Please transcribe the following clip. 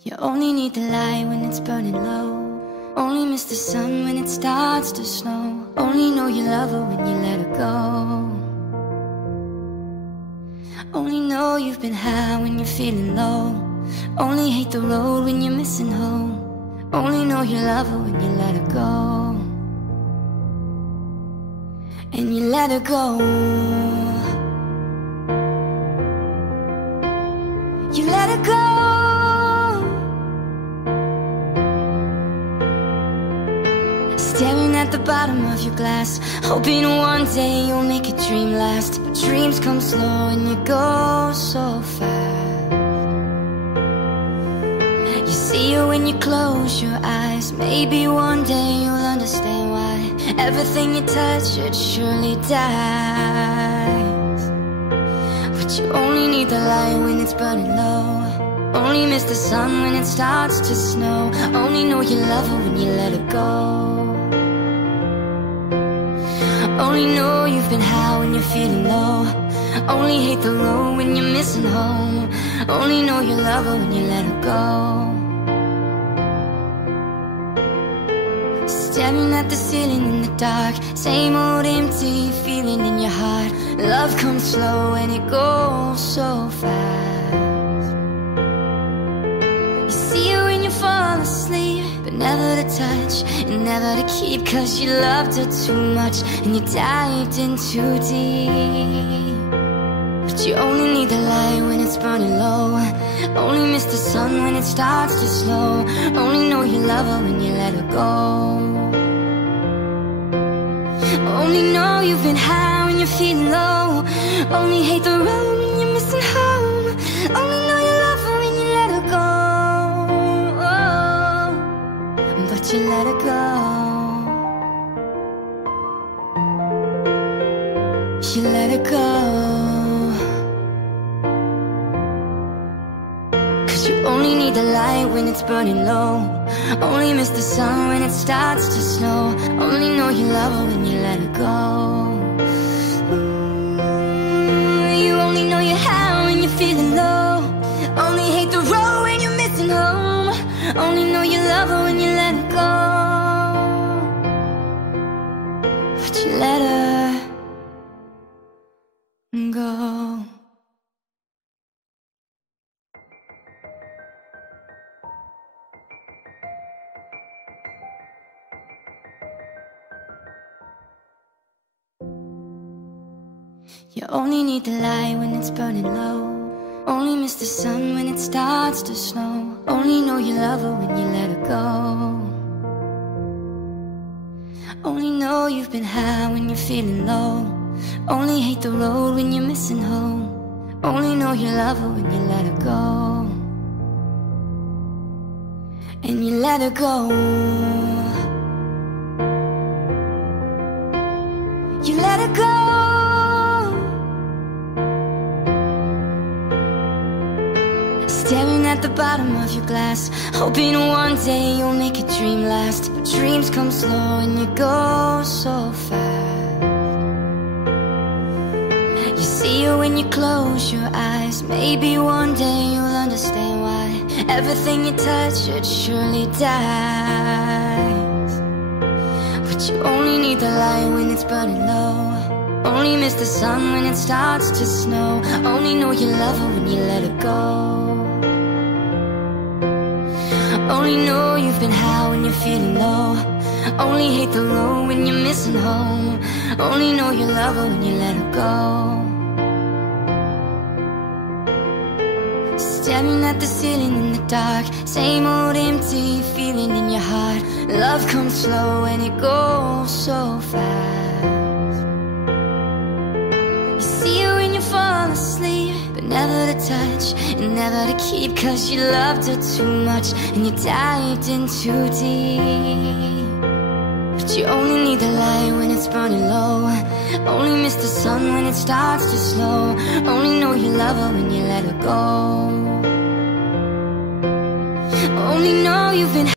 You only need the light when it's burning low. Only miss the sun when it starts to snow. Only know you love her when you let her go. Only know you've been high when you're feeling low. Only hate the road when you're missing home. Only know you love her when you let her go. And you let her go. You let her go. Staring at the bottom of your glass, hoping one day you'll make a dream last. But dreams come slow and you go so fast. You see her when you close your eyes. Maybe one day you'll understand why everything you touch, it surely dies. But you only need the light when it's burning low. Only miss the sun when it starts to snow. Only know you love her when you let her go. Only know you've been high when you're feeling low. Only hate the road when you're missing home. Only know you love her when you let her go. Staring at the ceiling in the dark, same old empty feeling in your heart. Love comes slow and it goes so fast. You see her when you fall asleep, but never to touch and never to keep, 'cause you loved her too much and you dived in too deep. But you only need the light when it's burning low. Only miss the sun when it starts to slow. Only know you love her when you let her go. Only know you've been high when you're feeling low. Only hate the road when you're missing home. Only know you love her when you let her go. Oh, but you let her go. You let her go. 'Cause you only need the light when it's burning low. Only miss the sun when it starts to snow. Only know you love her when you let her go. You only know you're high when you're feeling low. Only hate the road when you're missing home. Only know you love her when you let her go. But you let her go. You only need the light when it's burning low. Only miss the sun when it starts to snow. Only know you love her when you let her go. Only know you've been high when you're feeling low. Only hate the road when you're missing home. Only know you love her when you let her go. And you let her go. You let her go. Staring at the bottom of your glass, hoping one day you'll make a dream last. But dreams come slow and you go so fast. You see her when you close your eyes. Maybe one day you'll understand why everything you touch, it surely dies. But you only need the light when it's burning low. Only miss the sun when it starts to snow. Only know you love her when you let her go. Only know you've been high when you're feeling low. Only hate the road when you're missing home. Only know you love her when you let her go. Staring at the ceiling in the dark, same old empty feeling in your heart. Love comes slow and it goes so fast. You see her when you fall asleep, but never to touch and never to keep, 'cause you loved her too much and you dived in too deep. But you only need the light when it's burning low. Only miss the sun when it starts to slow. Only know you love her when you let her go. Only know you've been